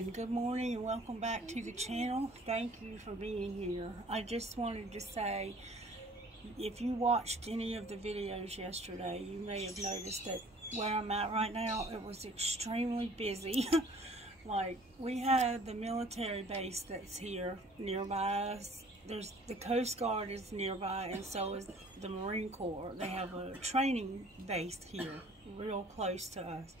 again, good morning and welcome back to the channel. Thank you for being here. I just wanted to say, if you watched any of the videos yesterday, you may have noticed that where I'm at right now, it was extremely busy. Like, we had the military base that's here nearby us. There's the Coast Guard is nearby, and so is the Marine Corps. They have a training base here, real close to us.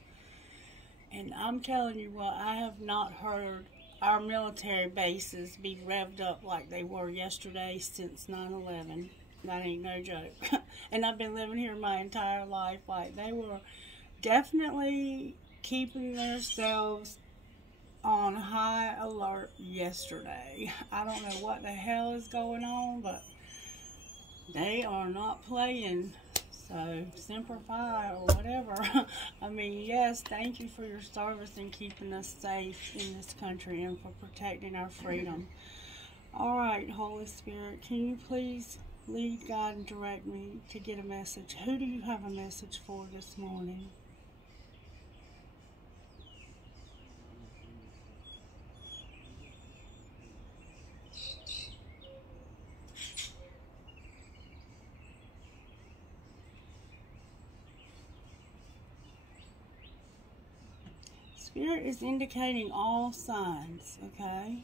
And I'm telling you what, I have not heard our military bases be revved up like they were yesterday since 9/11. That ain't no joke. And I've been living here my entire life. Like, they were definitely keeping themselves on high alert yesterday. I don't know what the hell is going on, but they are not playing. So, Semper Fi or whatever. I mean, yes, thank you for your service and keeping us safe in this country and for protecting our freedom. Alright, Holy Spirit, can you please lead, guide, and direct me to get a message? Who do you have a message for this morning? Spirit is indicating all signs, okay?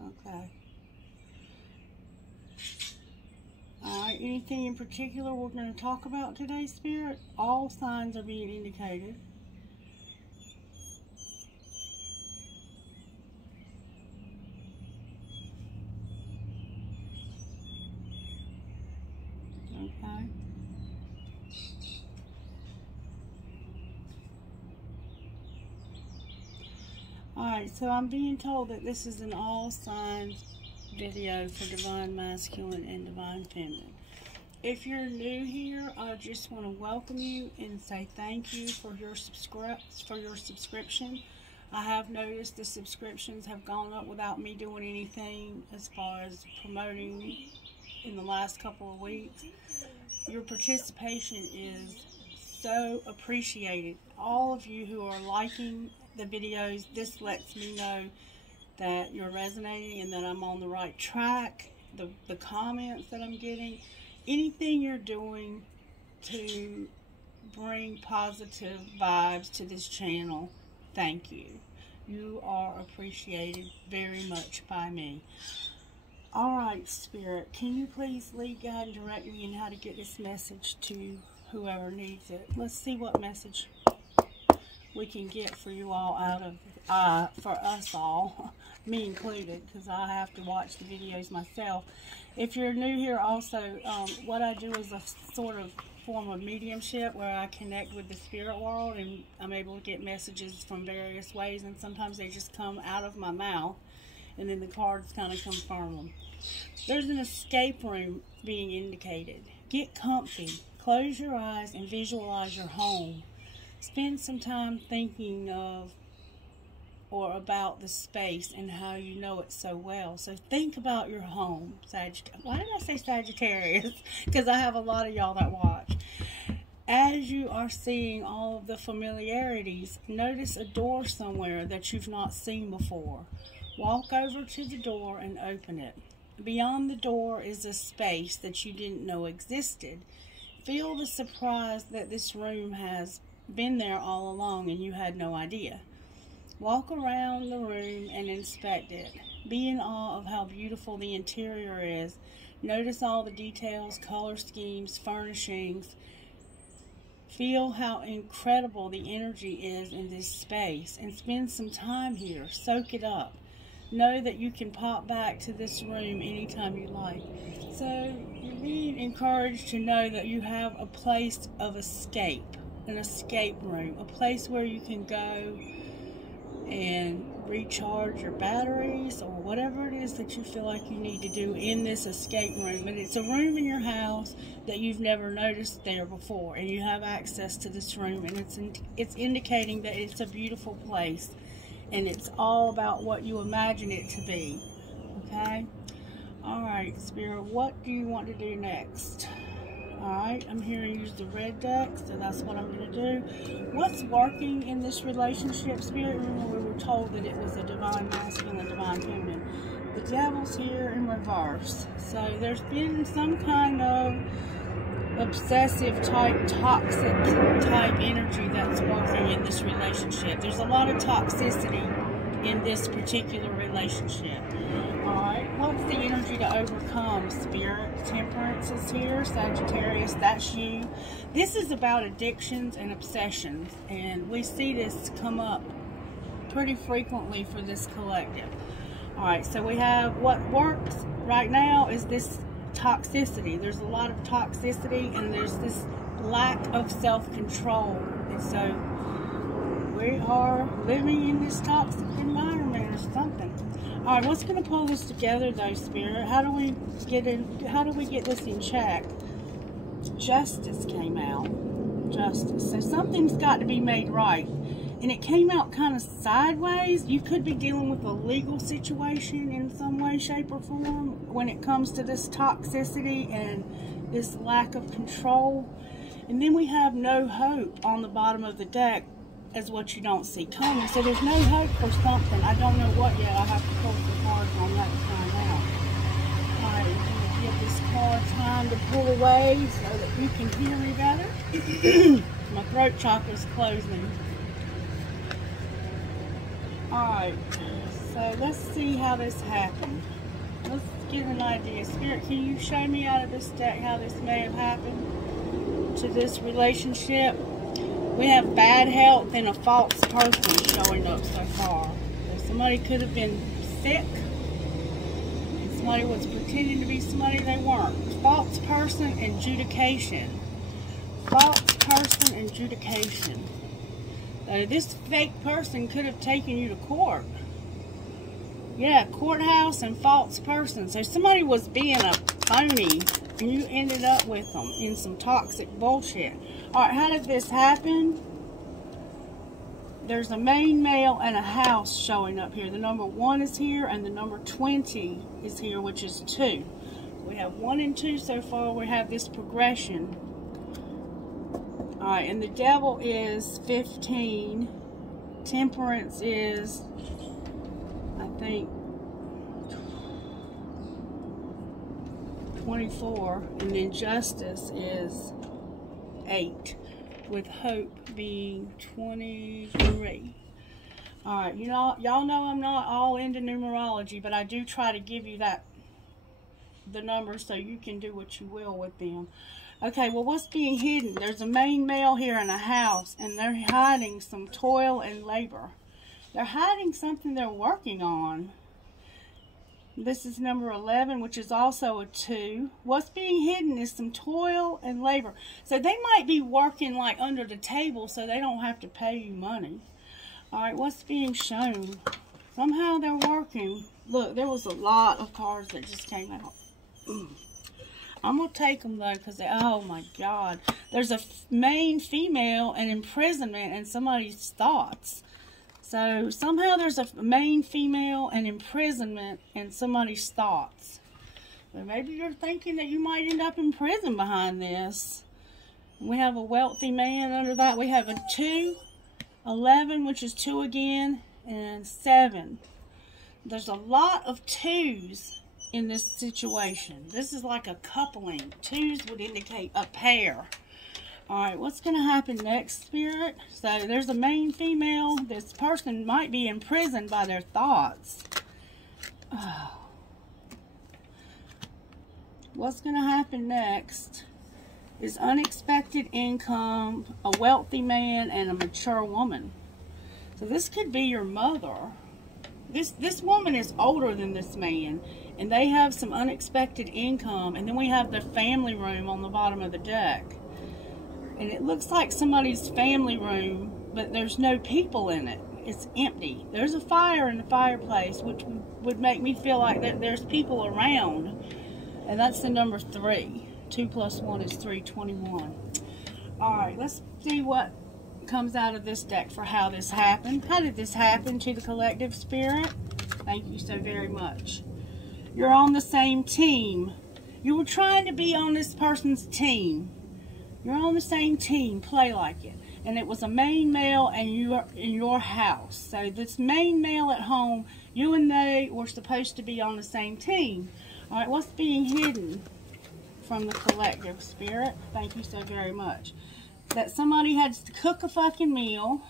Okay. Alright, anything in particular we're going to talk about today, Spirit? All signs are being indicated. Okay. Alright, so I'm being told that this is an all signs video for Divine Masculine and Divine Feminine. If you're new here, I just want to welcome you and say thank you for your subscription. I have noticed the subscriptions have gone up without me doing anything as far as promoting in the last couple of weeks. Your participation is so appreciated. All of you who are liking the videos, this lets me know that you're resonating and that I'm on the right track. The comments that I'm getting, anything you're doing to bring positive vibes to this channel, thank you. You are appreciated very much by me. Alright, Spirit, can you please lead, guide, and direct me in how to get this message to whoever needs it? Let's see what message we can get for you all out of, for us all, me included, because I have to watch the videos myself. If you're new here also, what I do is a sort of form of mediumship where I connect with the spirit world and I'm able to get messages from various ways, and sometimes they just come out of my mouth and then the cards kind of confirm them. There's an escape room being indicated. Get comfy, close your eyes, and visualize your home. Spend some time thinking of or about the space and how you know it so well. So think about your home, Sagittarius. Why did I say Sagittarius? Because I have a lot of y'all that watch. As you are seeing all of the familiarities, notice a door somewhere that you've not seen before. Walk over to the door and open it. Beyond the door is a space that you didn't know existed. Feel the surprise that this room has been there all along and you had no idea. Walk around the room and inspect it. Be in awe of how beautiful the interior is. Notice all the details, color schemes, furnishings. Feel how incredible the energy is in this space and spend some time here. Soak it up. Know that you can pop back to this room anytime you like. So you're being encouraged to know that you have a place of escape, an escape room, a place where you can go and recharge your batteries or whatever it is that you feel like you need to do in this escape room. And it's a room in your house that you've never noticed there before, and you have access to this room, and it's indicating that it's a beautiful place. And it's all about what you imagine it to be. Okay? Alright, Spirit, what do you want to do next? Alright, I'm here to use the red deck, so that's what I'm going to do. What's working in this relationship, Spirit? Remember, we were told that it was a divine masculine and divine feminine. The devil's here in reverse. So there's been some kind of obsessive type, toxic type energy that's working in this relationship. There's a lot of toxicity in this particular relationship. Alright, what's the energy to overcome, Spirit? Temperance is here, Sagittarius, that's you. This is about addictions and obsessions, and we see this come up pretty frequently for this collective. Alright, so we have what works right now is this toxicity. There's a lot of toxicity, and there's this lack of self-control, and so we are living in this toxic environment or something. Alright, what's going to pull this together though, Spirit? How do we get this in check? Justice came out. Justice. So something's got to be made right. And it came out kind of sideways. You could be dealing with a legal situation in some way, shape, or form when it comes to this toxicity and this lack of control. And then we have no hope on the bottom of the deck as what you don't see coming. So there's no hope for something. I don't know what yet. I have to pull some cards on that to find out. Alright, I'm going to give this card time to pull away so that you can hear me better. My throat chakra's closing. Alright, so let's see how this happened. Let's get an idea. Spirit, can you show me out of this deck how this may have happened to this relationship? We have bad health and a false person showing up so far. So somebody could have been sick, and somebody was pretending to be somebody they weren't. False person and adjudication. False person and adjudication. This fake person could have taken you to court. Yeah, courthouse and false person. So somebody was being a phony, and you ended up with them in some toxic bullshit. Alright, how did this happen? There's a main male and a house showing up here. The number 1 is here, and the number 20 is here, which is 2. We have 1 and 2 so far. We have this progression. Alright, and the devil is 15. Temperance is, I think, 24. And then justice is 8. With hope being 23. Alright, y'all know I'm not all into numerology, but I do try to give you the numbers so you can do what you will with them. Okay, well, what's being hidden? There's a main male here in a house, and they're hiding some toil and labor. They're hiding something they're working on. This is number 11, which is also a 2. What's being hidden is some toil and labor. So they might be working like under the table so they don't have to pay you money. Alright, what's being shown? Somehow they're working. Look, there was a lot of cards that just came out. I'm going to take them though because, oh my God. There's a main female and imprisonment and somebody's thoughts. So somehow there's a main female and imprisonment and somebody's thoughts. So maybe you're thinking that you might end up in prison behind this. We have a wealthy man under that. We have a 2, 11, which is 2 again, and 7. There's a lot of 2s in this situation. This is like a coupling. 2s would indicate a pair. Alright, what's going to happen next, Spirit? So, there's a main female. This person might be imprisoned by their thoughts. Oh. What's going to happen next is unexpected income, a wealthy man, and a mature woman. So, this could be your mother. This woman is older than this man, and they have some unexpected income. And then we have the family room on the bottom of the deck. And it looks like somebody's family room, but there's no people in it. It's empty. There's a fire in the fireplace, which would make me feel like that there's people around. And that's the number 3. 2 plus 1 is 3, 21. Alright, let's see what comes out of this deck for how this happened. How did this happen to the collective, Spirit? Thank you so very much. You're on the same team. You were trying to be on this person's team. You're on the same team. Play like it. And it was a main male and you're in your house. So this main male at home, you and they were supposed to be on the same team. All right, what's being hidden from the collective spirit? Thank you so very much. That somebody had to cook a fucking meal,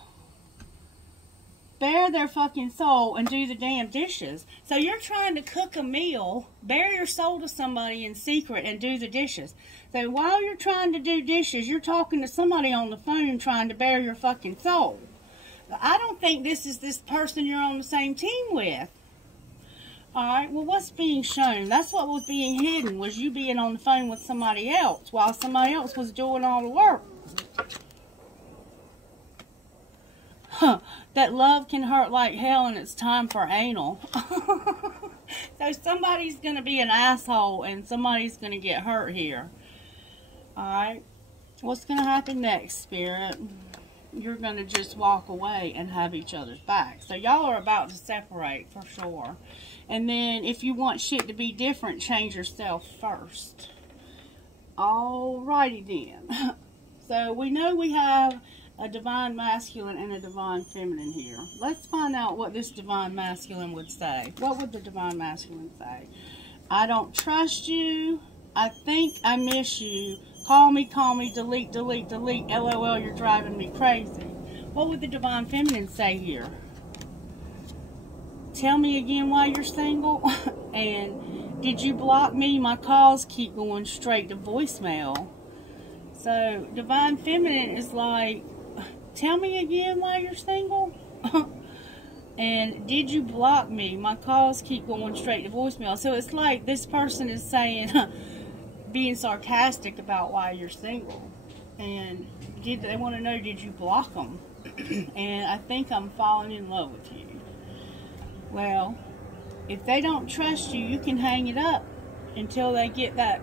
bare their fucking soul, and do the damn dishes. So you're trying to cook a meal, bare your soul to somebody in secret, and do the dishes. So while you're trying to do dishes, you're talking to somebody on the phone trying to bare your fucking soul. I don't think this is this person you're on the same team with. Alright, well, what's being shown? That's what was being hidden, was you being on the phone with somebody else while somebody else was doing all the work. Huh, that love can hurt like hell and it's time for anal. So somebody's going to be an asshole and somebody's going to get hurt here. Alright, what's going to happen next, Spirit? You're going to just walk away and have each other's back. So y'all are about to separate for sure. And then if you want shit to be different, change yourself first. Alrighty then. So we know we have a divine masculine and a divine feminine here. Let's find out what this divine masculine would say. What would the divine masculine say? I don't trust you. I think I miss you. Call me, delete, delete, delete. LOL, you're driving me crazy. What would the divine feminine say here? Tell me again why you're single. And did you block me? My calls keep going straight to voicemail. So divine feminine is like, tell me again why you're single. And did you block me? My calls keep going straight to voicemail. So it's like this person is saying, being sarcastic about why you're single. And they want to know, did you block them? And I think I'm falling in love with you. Well, if they don't trust you, you can hang it up until they get that.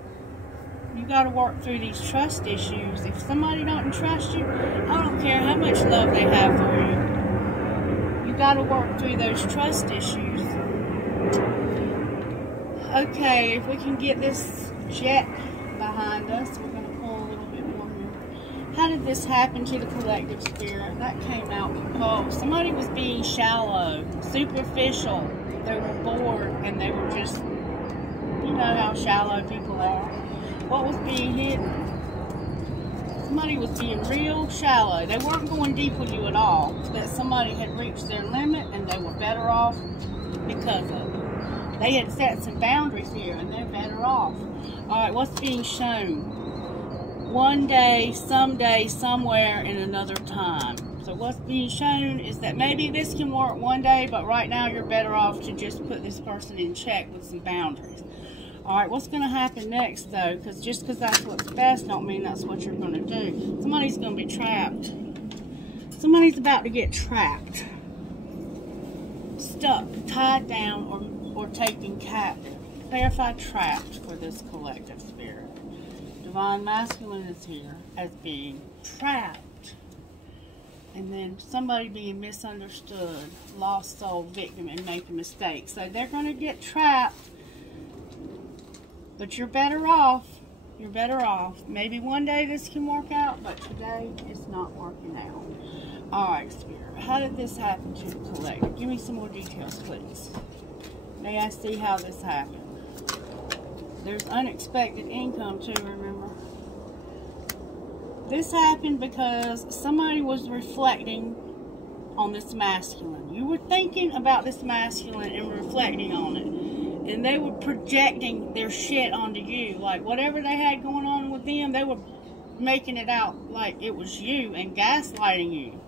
You got to work through these trust issues. If somebody doesn't trust you, I don't care how much love they have for you. You got to work through those trust issues. Okay, if we can get this jet behind us, we're going to pull a little bit more here. How did this happen to the collective spirit? That came out. Oh, somebody was being shallow, superficial. They were bored, and they were just, you know how shallow people are. What was being hidden? Somebody was being real shallow. They weren't going deep with you at all. That somebody had reached their limit, and they were better off because of it. They had set some boundaries here, and they're better off. Alright, what's being shown? One day, someday, somewhere, in another time. So what's being shown is that maybe this can work one day, but right now you're better off to just put this person in check with some boundaries. Alright, what's going to happen next, though? Because just because that's what's best don't mean that's what you're going to do. Somebody's going to be trapped. Somebody's about to get trapped. Stuck, tied down, or taken captive. Clarify trapped for this collective spirit. Divine masculine is here as being trapped. And then somebody being misunderstood, lost soul, victim, and making mistakes. So they're going to get trapped. But you're better off. You're better off. Maybe one day this can work out, but today it's not working out. Alright, Spirit. How did this happen to the collective? Give me some more details, please. May I see how this happened? There's unexpected income too, remember? This happened because somebody was reflecting on this masculine. You were thinking about this masculine and reflecting on it. And they were projecting their shit onto you. Like, whatever they had going on with them, they were making it out like it was you and gaslighting you.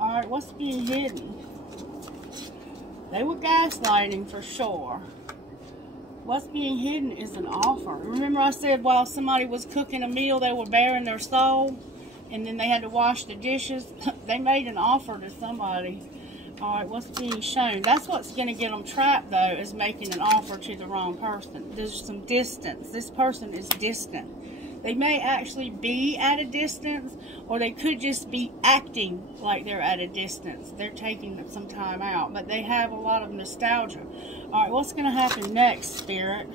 Alright, what's being hidden? They were gaslighting for sure. What's being hidden is an offer. Remember I said while somebody was cooking a meal, they were bearing their soul? And then they had to wash the dishes? They made an offer to somebody. Alright, what's being shown? That's what's going to get them trapped, though, is making an offer to the wrong person. There's some distance. This person is distant. They may actually be at a distance, or they could just be acting like they're at a distance. They're taking some time out, but they have a lot of nostalgia. Alright, what's going to happen next, Spirit?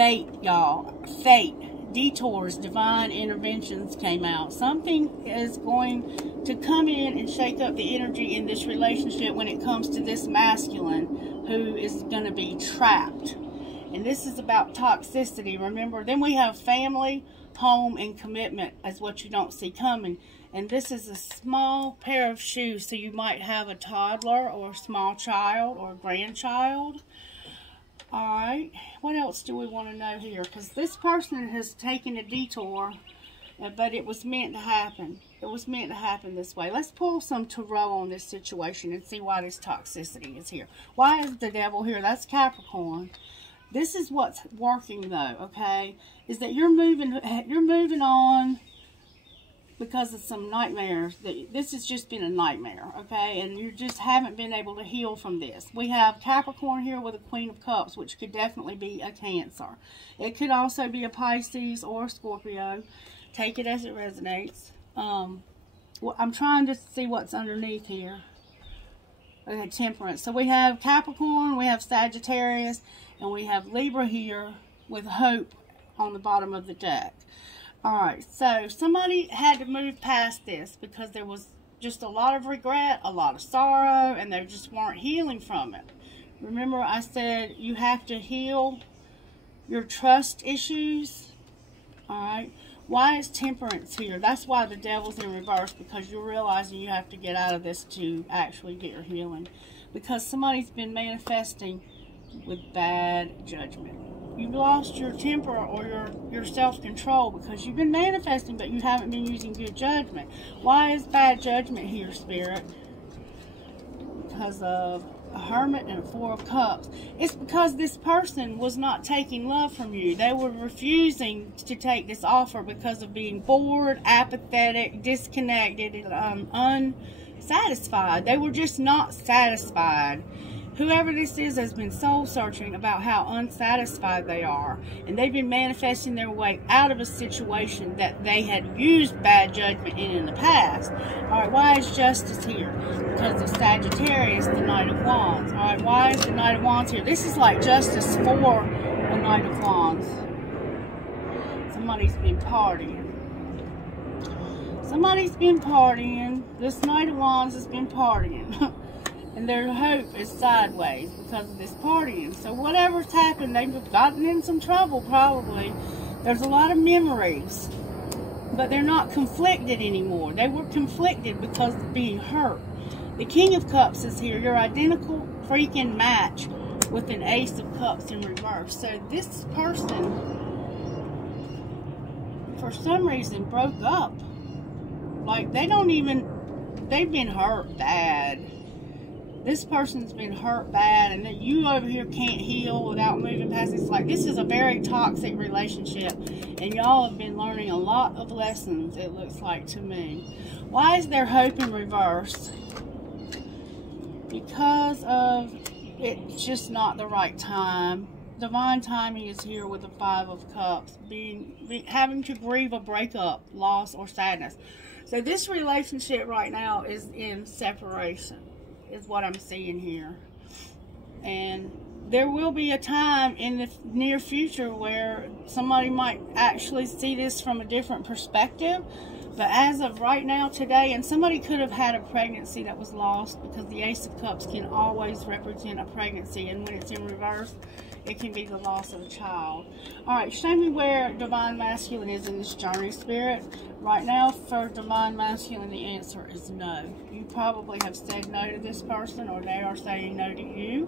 fate, y'all. Fate. Detours, divine interventions came out. Something is going to come in and shake up the energy in this relationship when it comes to this masculine who is going to be trapped. And this is about toxicity. Remember, then we have family, home, and commitment as what you don't see coming. And this is a small pair of shoes. So you might have a toddler or a small child or a grandchild. Alright, what else do we want to know here? Because this person has taken a detour, but it was meant to happen. It was meant to happen this way. Let's pull some tarot on this situation and see why this toxicity is here. Why is the devil here? That's Capricorn. This is what's working though, okay? Is that you're moving on because of some nightmares. This has just been a nightmare, okay? And you just haven't been able to heal from this. We have Capricorn here with a Queen of Cups, which could definitely be a Cancer. It could also be a Pisces or a Scorpio. Take it as it resonates. Well, I'm trying to see what's underneath here. Okay, Temperance. So we have Capricorn, we have Sagittarius, and we have Libra here with Hope on the bottom of the deck. Alright, so somebody had to move past this because there was just a lot of regret, a lot of sorrow, and they just weren't healing from it. Remember I said you have to heal your trust issues? Alright, why is Temperance here? That's why the devil's in reverse, because you're realizing you have to get out of this to actually get your healing. Because somebody's been manifesting with bad judgment. You've lost your temper or your self-control because you've been manifesting, but you haven't been using good judgment. Why is bad judgment here, Spirit? Because of a Hermit and a Four of Cups. It's because this person was not taking love from you. They were refusing to take this offer because of being bored, apathetic, disconnected, and unsatisfied. They were just not satisfied. Whoever this is has been soul searching about how unsatisfied they are. And they've been manifesting their way out of a situation that they had used bad judgment in the past. Alright, why is Justice here? Because of Sagittarius, the Knight of Wands. Alright, why is the Knight of Wands here? This is like Justice for the Knight of Wands. Somebody's been partying. Somebody's been partying. This Knight of Wands has been partying. And their hope is sideways because of this partying. So whatever's happened, they've gotten in some trouble probably. There's a lot of memories. But they're not conflicted anymore. They were conflicted because of being hurt. The King of Cups is here. Your identical freaking match with an Ace of Cups in reverse. So this person, for some reason, broke up. Like, they've been hurt bad. This person's been hurt bad, and that you over here can't heal without moving past this. Like, this is a very toxic relationship, and y'all have been learning a lot of lessons, it looks like to me. Why is there hope in reverse? Because of it's just not the right time. Divine timing is here with the Five of Cups, having to grieve a breakup, loss, or sadness. So this relationship right now is in separation, is what I'm seeing here. And there will be a time in the near future where somebody might actually see this from a different perspective. But as of right now, today, and somebody could have had a pregnancy that was lost, because the Ace of Cups can always represent a pregnancy, and when it's in reverse, it can be the loss of a child. Alright, show me where Divine Masculine is in this journey, Spirit. Right now, for Divine Masculine, the answer is no. You probably have said no to this person, or they are saying no to you.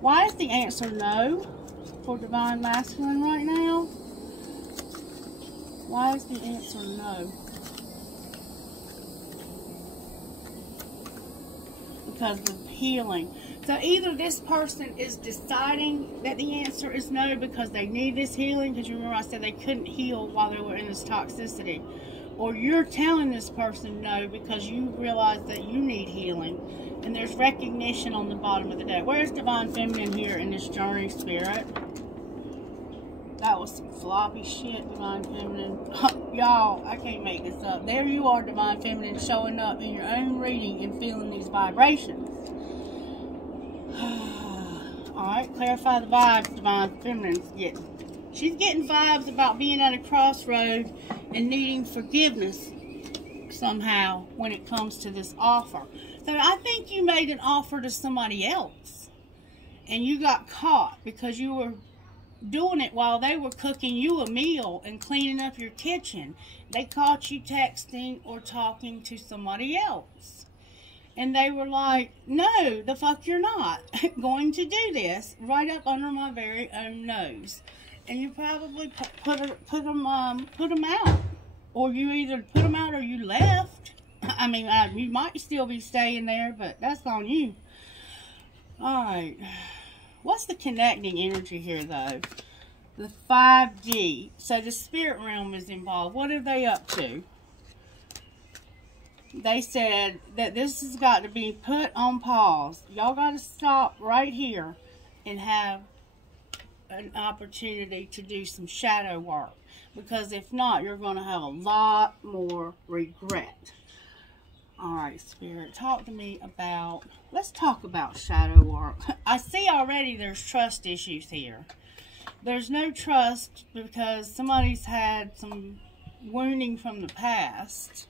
Why is the answer no for Divine Masculine right now? Why is the answer no? Because of healing. So either this person is deciding that the answer is no because they need this healing, because you remember I said they couldn't heal while they were in this toxicity, or you're telling this person no because you realize that you need healing, and there's recognition on the bottom of the deck. Where's Divine Feminine here in this journey, Spirit? That was some floppy shit, Divine Feminine. Y'all, I can't make this up. There you are, Divine Feminine, showing up in your own reading and feeling these vibrations. Alright, clarify the vibes Divine Feminine's getting. She's getting vibes about being at a crossroad and needing forgiveness somehow when it comes to this offer. So I think you made an offer to somebody else and you got caught because you were doing it while they were cooking you a meal and cleaning up your kitchen. They caught you texting or talking to somebody else. And they were like, no, the fuck you're not going to do this right up under my very own nose. And you probably put them out. Or you either put them out or you left. I mean, you might still be staying there, but that's on you. Alright. What's the connecting energy here, though? The 5D. So the spirit realm is involved. What are they up to? They said that this has got to be put on pause. Y'all got to stop right here and have an opportunity to do some shadow work. Because if not, you're going to have a lot more regret. Alright, Spirit, talk to me about, let's talk about shadow work. I see already there's trust issues here. There's no trust because somebody's had some wounding from the past.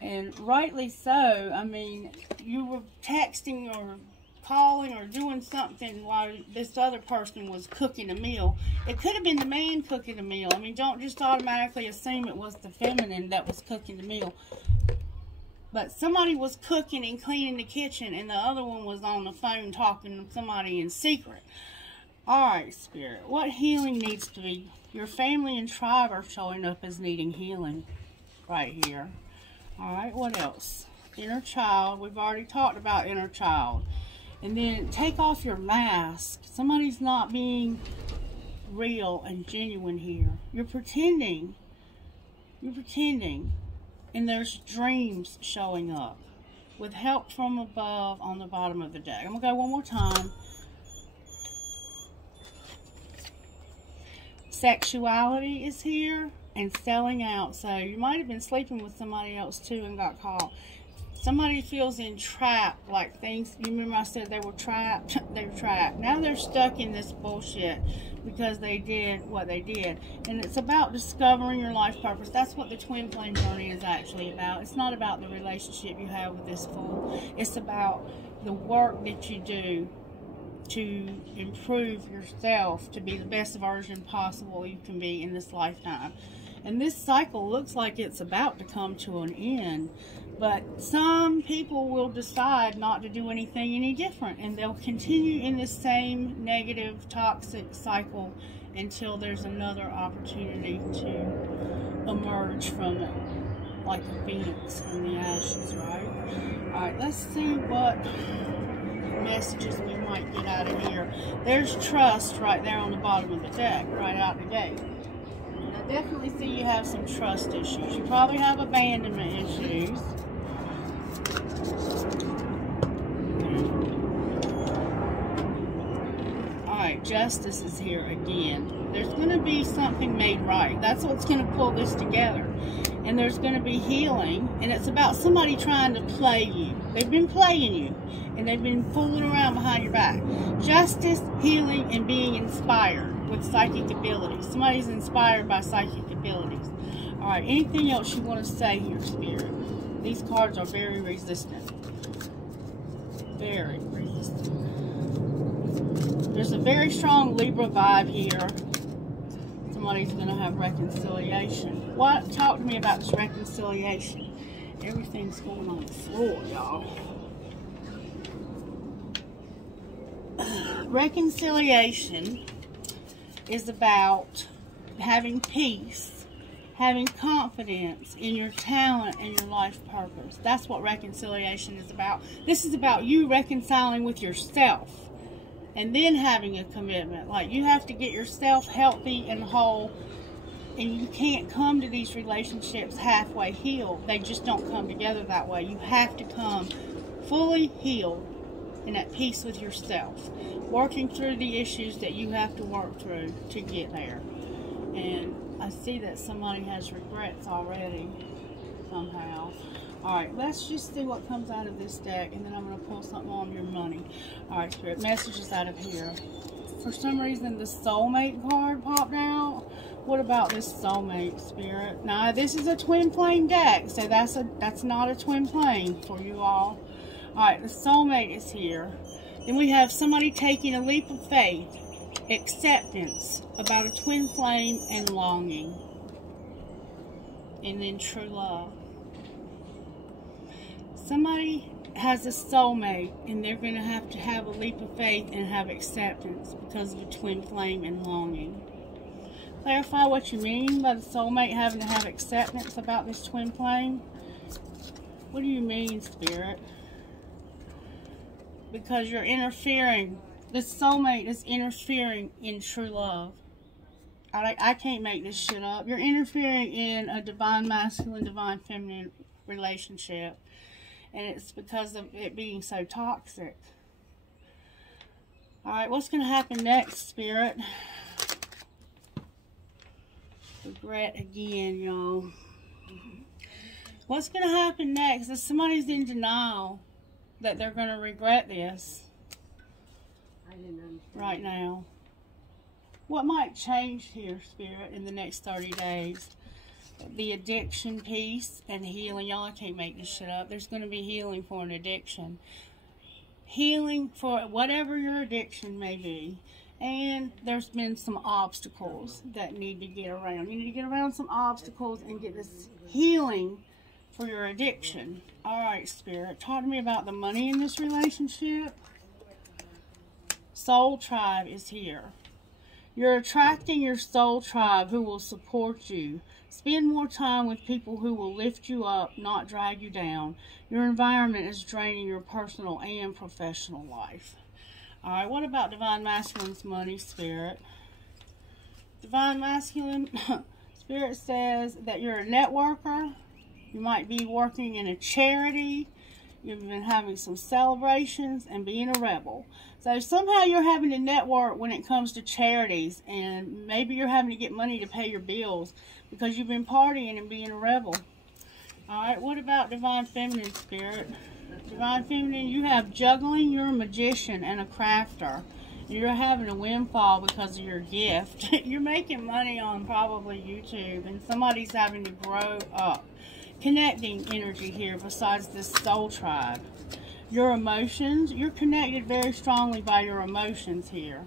And rightly so. I mean, you were texting or calling or doing something while this other person was cooking a meal. It could have been the man cooking the meal. I mean, don't just automatically assume it was the feminine that was cooking the meal. But somebody was cooking and cleaning the kitchen and the other one was on the phone talking to somebody in secret. Alright, Spirit, what healing needs to be? Your family and tribe are showing up as needing healing right here. Alright, what else? Inner child. We've already talked about inner child. And then take off your mask. Somebody's not being real and genuine here. You're pretending. You're pretending. And there's dreams showing up with help from above on the bottom of the deck. I'm going to go one more time. Sexuality is here and selling out. So you might have been sleeping with somebody else too and got caught. Somebody feels entrapped, like things, you remember I said they were trapped? They were trapped. Now they're stuck in this bullshit because they did what they did. And it's about discovering your life purpose. That's what the twin flame journey is actually about. It's not about the relationship you have with this fool. It's about the work that you do to improve yourself to be the best version possible you can be in this lifetime. And this cycle looks like it's about to come to an end. But some people will decide not to do anything any different. And they'll continue in the same negative, toxic cycle until there's another opportunity to emerge from it. Like a phoenix from the ashes, right? Alright, let's see what messages we might get out of here. There's trust right there on the bottom of the deck, right out the gate. I definitely see you have some trust issues. You probably have abandonment issues. Alright, justice is here again. There's going to be something made right. That's what's going to pull this together. And there's going to be healing. And it's about somebody trying to play you. They've been playing you. And they've been fooling around behind your back. Justice, healing, and being inspired with psychic abilities. Somebody's inspired by psychic abilities. Alright, anything else you want to say here, Spirit? These cards are very resistant. Very resistant. There's a very strong Libra vibe here. Somebody's going to have reconciliation. What? Talk to me about this reconciliation. Everything's going on the floor, y'all. Reconciliation is about having peace, having confidence in your talent and your life purpose. That's what reconciliation is about. This is about you reconciling with yourself and then having a commitment. Like, you have to get yourself healthy and whole, and you can't come to these relationships halfway healed. They just don't come together that way. You have to come fully healed and at peace with yourself, working through the issues that you have to work through to get there. And I see that somebody has regrets already somehow. Alright, let's just see what comes out of this deck, and then I'm going to pull something on your money. Alright, Spirit, messages out of here. Let's for some reason the soulmate card popped out. What about this soulmate, Spirit? Now, this is a twin flame deck, so that's not a twin flame for you all. Alright, the soulmate is here. Then we have somebody taking a leap of faith, acceptance about a twin flame, and longing. And then true love. Somebody has a soulmate, and they're going to have a leap of faith and have acceptance because of a twin flame and longing. Clarify what you mean by the soulmate having to have acceptance about this twin flame. What do you mean, Spirit? Because you're interfering. The soulmate is interfering in true love. I can't make this shit up. You're interfering in a divine masculine, divine feminine relationship. And it's because of it being so toxic. Alright, what's going to happen next, Spirit? Regret again, y'all. What's going to happen next is somebody's in denial that they're going to regret this right now. What might change here, Spirit, in the next 30 days? The addiction piece and healing. Y'all, I can't make this shit up. There's going to be healing for an addiction. Healing for whatever your addiction may be. And there's been some obstacles that need to get around. You need to get around some obstacles and get this healing for your addiction. Alright, Spirit. Talk to me about the money in this relationship. Soul Tribe is here. You're attracting your soul tribe who will support you. Spend more time with people who will lift you up, not drag you down. Your environment is draining your personal and professional life. Alright, what about Divine Masculine's money, Spirit? Divine Masculine, Spirit says that you're a networker. You might be working in a charity. You've been having some celebrations and being a rebel. So somehow you're having to network when it comes to charities. And maybe you're having to get money to pay your bills because you've been partying and being a rebel. Alright, what about Divine Feminine, Spirit? Divine Feminine, you have juggling, you're a magician and a crafter. You're having a windfall because of your gift. You're making money on probably YouTube and somebody's having to grow up. Connecting energy here besides this soul tribe. Your emotions, you're connected very strongly by your emotions here.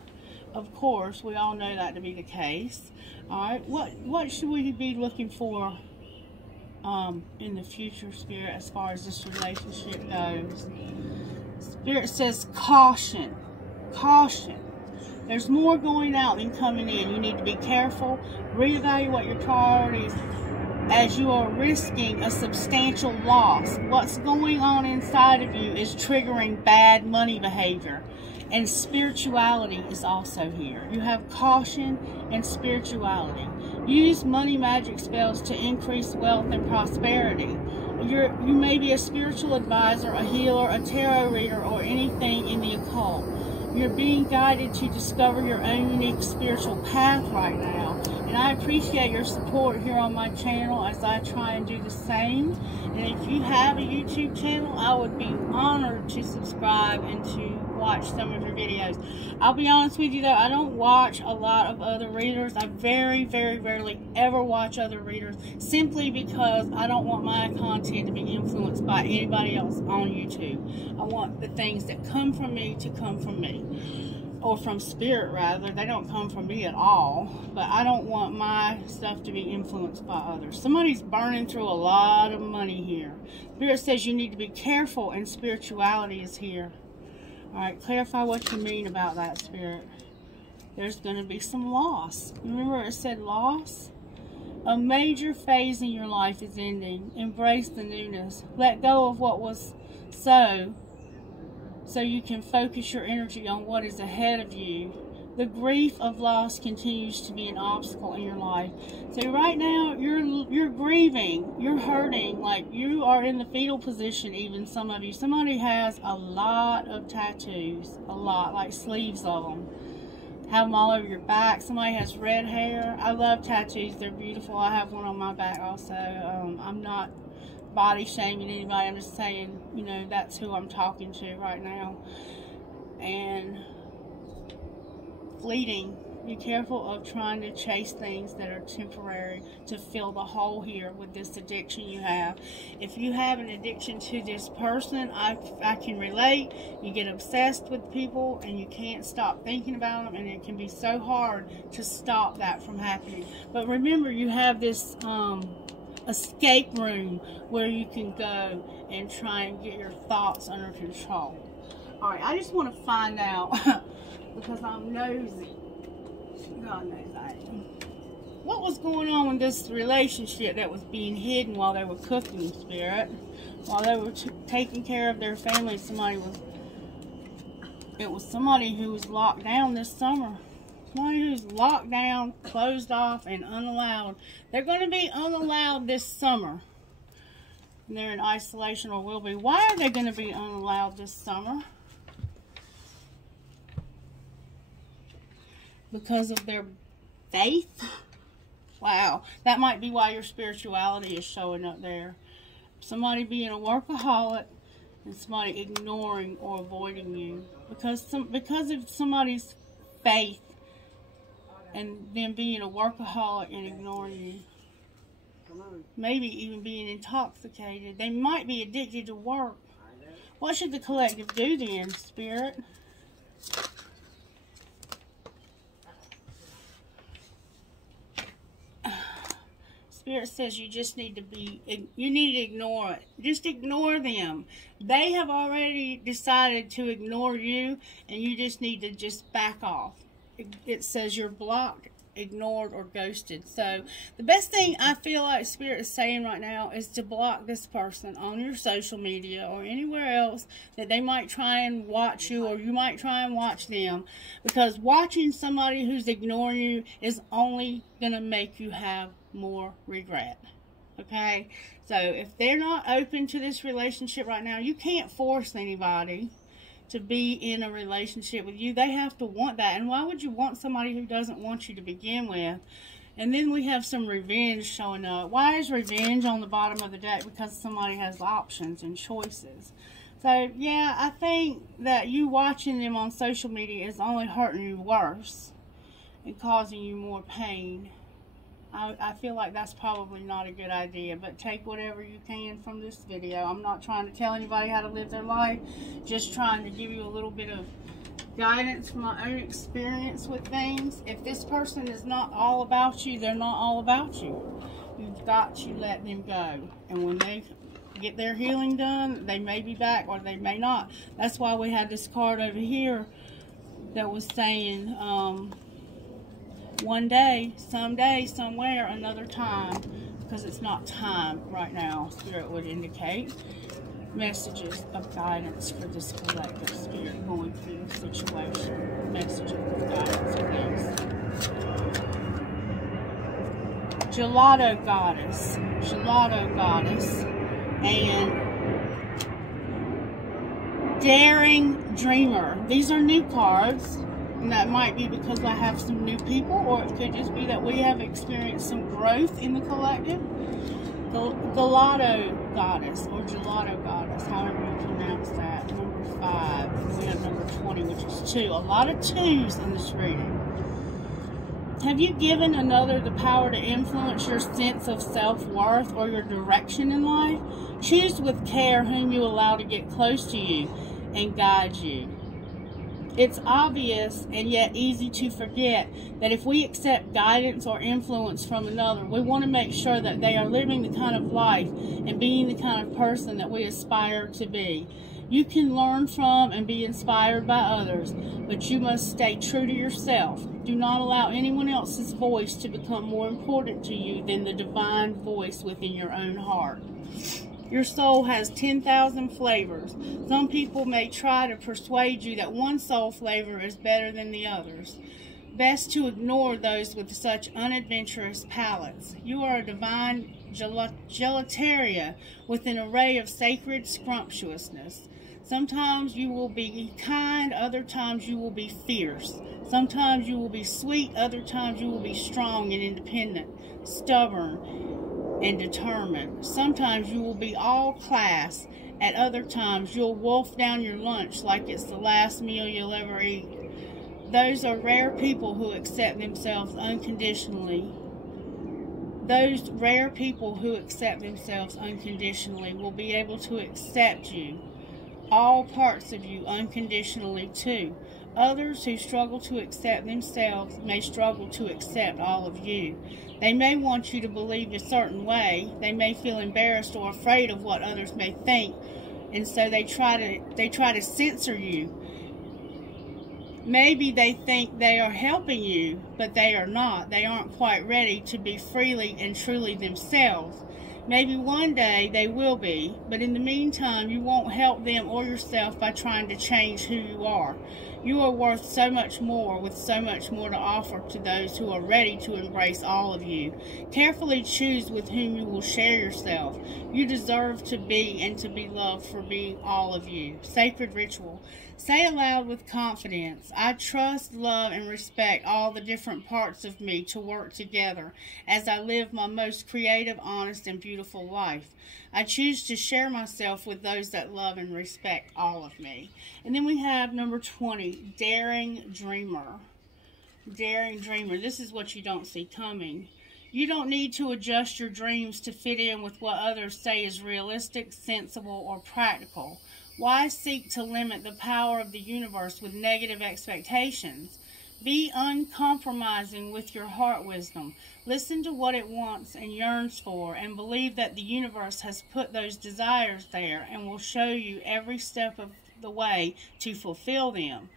Of course, we all know that to be the case. Alright, what should we be looking for in the future, Spirit, as far as this relationship goes? Spirit says caution. Caution. There's more going out than coming in. You need to be careful. Reevaluate your priorities as you are risking a substantial loss. What's going on inside of you is triggering bad money behavior. And spirituality is also here. You have caution and spirituality. Use money magic spells to increase wealth and prosperity. You may be a spiritual advisor, a healer, a tarot reader, or anything in the occult. You're being guided to discover your own unique spiritual path right now. And I appreciate your support here on my channel as I try and do the same. And if you have a YouTube channel, I would be honored to subscribe and to watch some of your videos. I'll be honest with you though, I don't watch a lot of other readers. I very, very rarely ever watch other readers simply because I don't want my content to be influenced by anybody else on YouTube. I want the things that come from me to come from me. Or from Spirit rather. They don't come from me at all. But I don't want my stuff to be influenced by others. Somebody's burning through a lot of money here. Spirit says you need to be careful and spirituality is here. Alright, clarify what you mean about that, Spirit. There's going to be some loss. Remember it said loss? A major phase in your life is ending. Embrace the newness. Let go of what was so you can focus your energy on what is ahead of you. The grief of loss continues to be an obstacle in your life. So right now, you're grieving, you're hurting, like you are in the fetal position even, some of you. Somebody has a lot of tattoos, a lot, like sleeves of them. Have them all over your back. Somebody has red hair. I love tattoos, they're beautiful. I have one on my back also. I'm not body shaming anybody. I'm just saying, you know, that's who I'm talking to right now. And fleeting. Be careful of trying to chase things that are temporary to fill the hole here with this addiction you have. If you have an addiction to this person, I can relate. You get obsessed with people and you can't stop thinking about them, and it can be so hard to stop that from happening. But remember, you have this escape room where you can go and try and get your thoughts under control. Alright, I just want to find out, because I'm nosy. God knows I am. What was going on with this relationship that was being hidden while they were cooking, Spirit? While they were taking care of their family, it was somebody who was locked down this summer. Somebody who's locked down, closed off, and unallowed. They're going to be unallowed this summer. They're in isolation, or will be. Why are they going to be unallowed this summer? Because of their faith? Wow. That might be why your spirituality is showing up there. Somebody being a workaholic and somebody ignoring or avoiding you. Because of somebody's faith and them being a workaholic and ignoring you. Maybe even being intoxicated. They might be addicted to work. What should the collective do then, Spirit? Spirit says you just need to ignore it. Just ignore them. They have already decided to ignore you, and you just need to just back off. It says you're blocked, ignored, or ghosted. So the best thing I feel like Spirit is saying right now is to block this person on your social media or anywhere else that they might try and watch you, or you might try and watch them, because watching somebody who's ignoring you is only going to make you have more regret. Okay, so if they're not open to this relationship right now, you can't force anybody to be in a relationship with you. They have to want that. And why would you want somebody who doesn't want you to begin with? And then we have some revenge showing up. Why is revenge on the bottom of the deck? Because somebody has options and choices. So yeah, I think that you watching them on social media is only hurting you worse and causing you more pain. I feel like that's probably not a good idea, but take whatever you can from this video. I'm not trying to tell anybody how to live their life, just trying to give you a little bit of guidance from my own experience with things. If this person is not all about you, they're not all about you. You've got to let them go. And when they get their healing done, they may be back or they may not. That's why we had this card over here that was saying, one day, someday, somewhere, another time, because it's not time right now. Spirit would indicate messages of guidance for this collective, Spirit going through the situation. Messages of guidance for this. Gelato Goddess, and Daring Dreamer. These are new cards. And that might be because I have some new people, or it could just be that we have experienced some growth in the collective. Gelato Goddess, or Gelato Goddess, however you pronounce that. Number 5. And we have number 20, which is 2. A lot of 2s in this reading. Have you given another the power to influence your sense of self-worth or your direction in life? Choose with care whom you allow to get close to you and guide you. It's obvious and yet easy to forget that if we accept guidance or influence from another, we want to make sure that they are living the kind of life and being the kind of person that we aspire to be. You can learn from and be inspired by others, but you must stay true to yourself. Do not allow anyone else's voice to become more important to you than the divine voice within your own heart. Your soul has 10,000 flavors. Some people may try to persuade you that one soul flavor is better than the others. Best to ignore those with such unadventurous palates. You are a divine gelateria with an array of sacred scrumptiousness. Sometimes you will be kind, other times you will be fierce. Sometimes you will be sweet, other times you will be strong and independent, stubborn and determined. Sometimes you will be all class. At other times you'll wolf down your lunch like it's the last meal you'll ever eat. Those are rare people who accept themselves unconditionally. Those rare people who accept themselves unconditionally will be able to accept you, all parts of you, unconditionally too. Others who struggle to accept themselves may struggle to accept all of you. They may want you to believe a certain way. They may feel embarrassed or afraid of what others may think, and so they try to censor you. Maybe they think they are helping you, but they are not. They aren't quite ready to be freely and truly themselves. Maybe one day they will be, but in the meantime, you won't help them or yourself by trying to change who you are. You are worth so much more, with so much more to offer to those who are ready to embrace all of you. Carefully choose with whom you will share yourself. You deserve to be and to be loved for being all of you. Sacred ritual. Say aloud with confidence, I trust, love, and respect all the different parts of me to work together as I live my most creative, honest, and beautiful life. I choose to share myself with those that love and respect all of me. And then we have number 20, Daring Dreamer. Daring Dreamer. This is what you don't see coming. You don't need to adjust your dreams to fit in with what others say is realistic, sensible, or practical. Why seek to limit the power of the universe with negative expectations? Be uncompromising with your heart wisdom. Listen to what it wants and yearns for, and believe that the universe has put those desires there and will show you every step of the way to fulfill them.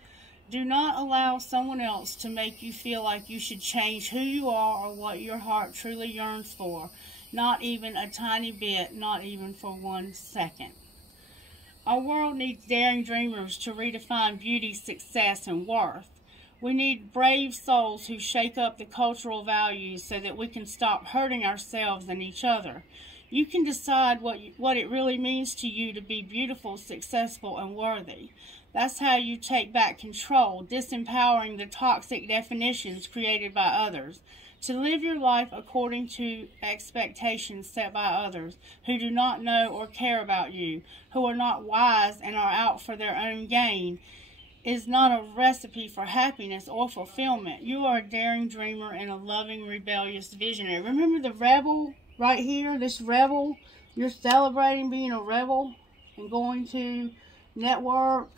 Do not allow someone else to make you feel like you should change who you are or what your heart truly yearns for. Not even a tiny bit, not even for 1 second. Our world needs daring dreamers to redefine beauty, success, and worth. We need brave souls who shake up the cultural values so that we can stop hurting ourselves and each other. You can decide what it really means to you to be beautiful, successful, and worthy. That's how you take back control, disempowering the toxic definitions created by others. To live your life according to expectations set by others who do not know or care about you, who are not wise and are out for their own gain, is not a recipe for happiness or fulfillment. You are a daring dreamer and a loving, rebellious visionary. Remember the rebel right here? This rebel, you're celebrating being a rebel and going to network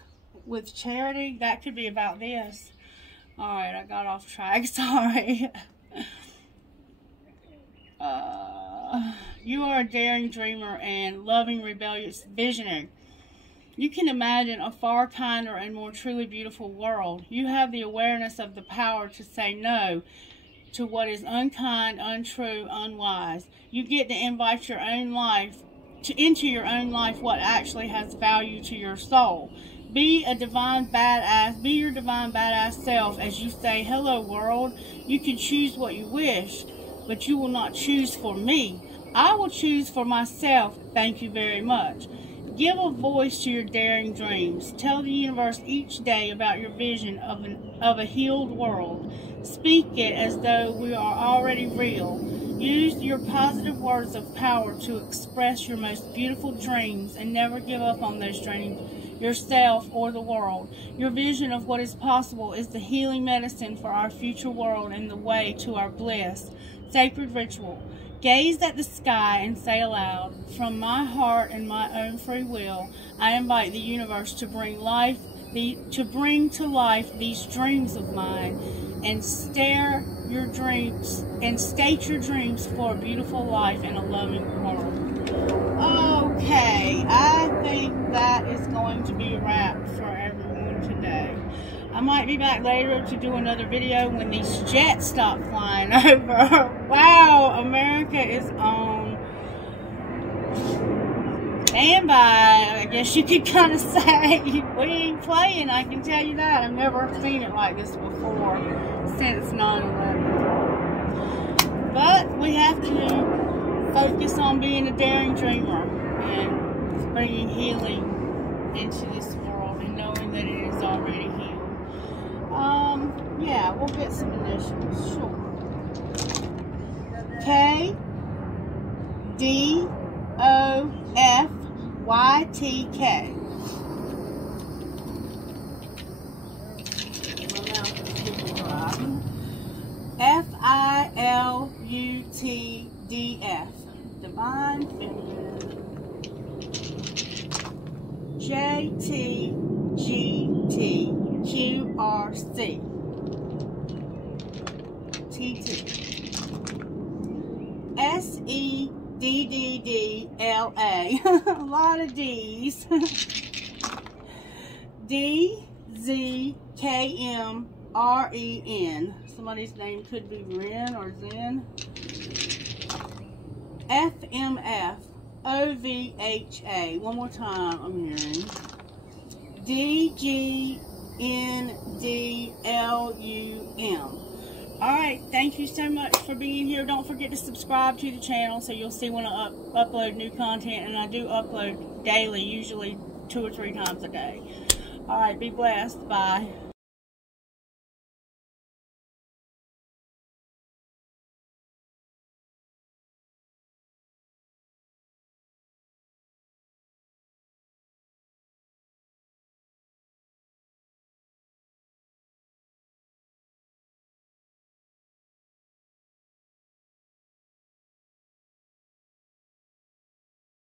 with charity. That could be about this. Alright, I got off track. Sorry. You are a daring dreamer and loving, rebellious visionary. You can imagine a far kinder and more truly beautiful world. You have the awareness of the power to say no to what is unkind, untrue, unwise. You get to invite your own life into your own life what actually has value to your soul. Be a divine badass. Be your divine badass self as you say, hello world. You can choose what you wish, but you will not choose for me. I will choose for myself. Thank you very much. Give a voice to your daring dreams. Tell the universe each day about your vision of a healed world. Speak it as though we are already real. Use your positive words of power to express your most beautiful dreams and never give up on those dreams, yourself or the world. Your vision of what is possible is the healing medicine for our future world and the way to our bliss. Sacred ritual. Gaze at the sky and say aloud, from my heart and my own free will, I invite the universe to bring to life these dreams of mine, and state your dreams for a beautiful life and a loving world. Okay, I think that is going to be a wrap for everyone today. I might be back later to do another video when these jets stop flying over. Wow, America is on standby, I guess you could kind of say. We ain't playing, I can tell you that. I've never seen it like this before since 9/11. But we have to focus on being a daring dreamer and bringing healing into this world and knowing that it is already healed. Yeah, we'll get some initials, sure. K D O F Y T K. My mouth is Fine. F-I-L-U-T-D-F. Divine Feminine. J-T-G-T-Q-R-C. T-T. S-E-D-D-D-L-A. A lot of D's. D-Z-K-M-R-E-N. Somebody's name could be Ren or Zen. F-M-F-O-V-H-A. One more time, I'm hearing. D-G-N-D-L-U-M. Alright, thank you so much for being here. Don't forget to subscribe to the channel so you'll see when I upload new content. And I do upload daily, usually 2 or 3 times a day. Alright, be blessed. Bye.